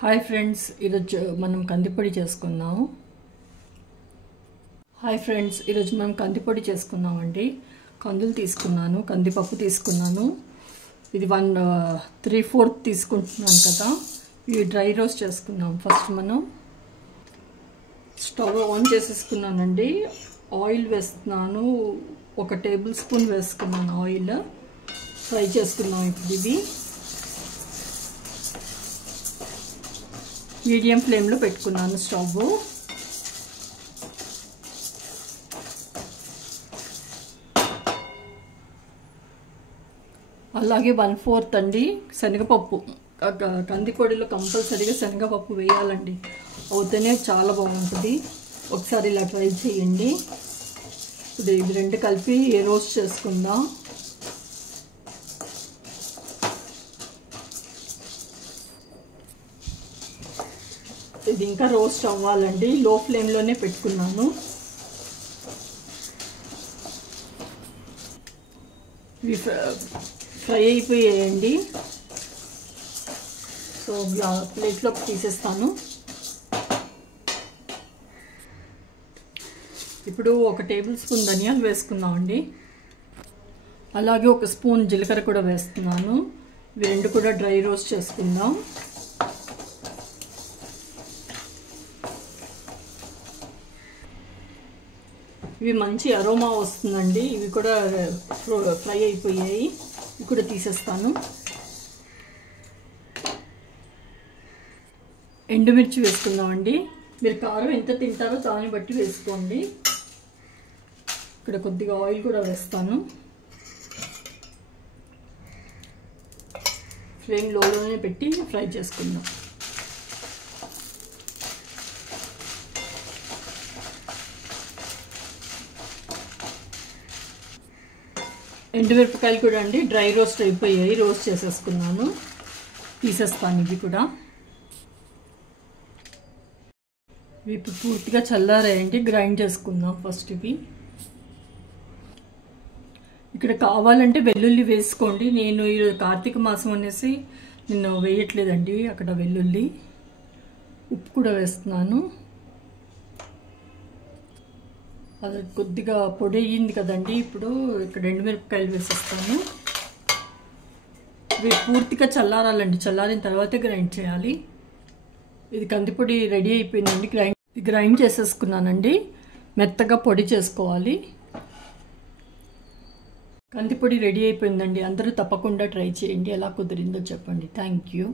Hi friends, ఈరోజు మనం కందిపొడి చేసుకున్నాము. చేసుకున్నామండి. కందులు తీసుకున్నాను, కందిపప్పు తీసుకున్నాను. ఇది 3/4 తీసుకుంటున్నాను కదా. ఇవి డ్రై రోస్ట్ చేసుకున్నాం. ఫస్ట్ మనం స్టవ్ ఆన్ చేసేసుకున్నానండి. ఆయిల్ వేస్తున్నాను. 1 టేబుల్ స్పూన్ వేసుకున్నాను ఆయిల్. ఫ్రై చేసుకున్నాం. ఇప్పుడు ఇది మీడియం ఫ్లేమ్లో పెట్టుకున్నాను స్టవ్. అలాగే 1/4 అండి శనగపప్పు. కందిపొడిలో కంపల్సరీగా శనగపప్పు వేయాలండి, అవుతేనే చాలా బాగుంటుంది. ఒకసారి ఇలా ట్రై చేయండి. ఇప్పుడు ఇవి 2 కలిపి రోస్ట్ చేసుకుందాం. ఇది ఇంకా రోస్ట్ అవ్వాలండి. లో ఫ్లేమ్లోనే పెట్టుకున్నాను. ఇవి ఫ్రై అయిపోయాయండి. సో ప్లేట్లోకి తీసేస్తాను. ఇప్పుడు 1 టేబుల్ స్పూన్ ధనియాలు వేసుకుందామండి. అలాగే 1 స్పూన్ జీలకర్ర కూడా వేస్తున్నాను. ఇవి 2 కూడా డ్రై రోస్ట్ చేసుకుందాం. ఇవి మంచి అరోమా వస్తుందండి. ఇవి కూడా ఫ్రై అయిపోయాయి. ఇవి కూడా తీసేస్తాను. ఎండుమిర్చి వేసుకుందామండి. మీరు కారం ఎంత తింటారో దాన్ని బట్టి వేసుకోండి. ఇక్కడ కొద్దిగా ఆయిల్ కూడా వేస్తాను. ఫ్లేమ్ లోలోనే పెట్టి ఫ్రై చేసుకుందాం. ఎండుమిరపకాయలు కూడా అండి డ్రై రోస్ట్ అయిపోయాయి. రోస్ట్ చేసేసుకున్నాను. తీసేస్తాను. ఇవి కూడా ఇవి పూర్తిగా చల్లారాయండి. గ్రైండ్ చేసుకుందాం ఫస్ట్. ఇవి ఇక్కడ కావాలంటే వెల్లుల్లి వేసుకోండి. నేను ఈరోజు కార్తీక మాసం అనేసి నేను వేయట్లేదండి అక్కడ వెల్లుల్లి. ఉప్పు కూడా వేస్తున్నాను. అది కొద్దిగా పొడి అయ్యింది కదండి. ఇప్పుడు ఇక్కడ ఎండుమిరపకాయలు వేసేస్తాను. ఇవి పూర్తిగా చల్లారాలండి. చల్లారిన తర్వాతే గ్రైండ్ చేయాలి. ఇది కందిపొడి రెడీ అయిపోయిందండి. గ్రైండ్ చేసేసుకున్నానండి. మెత్తగా పొడి చేసుకోవాలి. కందిపొడి రెడీ అయిపోయిందండి. అందరూ తప్పకుండా ట్రై చేయండి. ఎలా కుదిరిందో చెప్పండి. Thank you.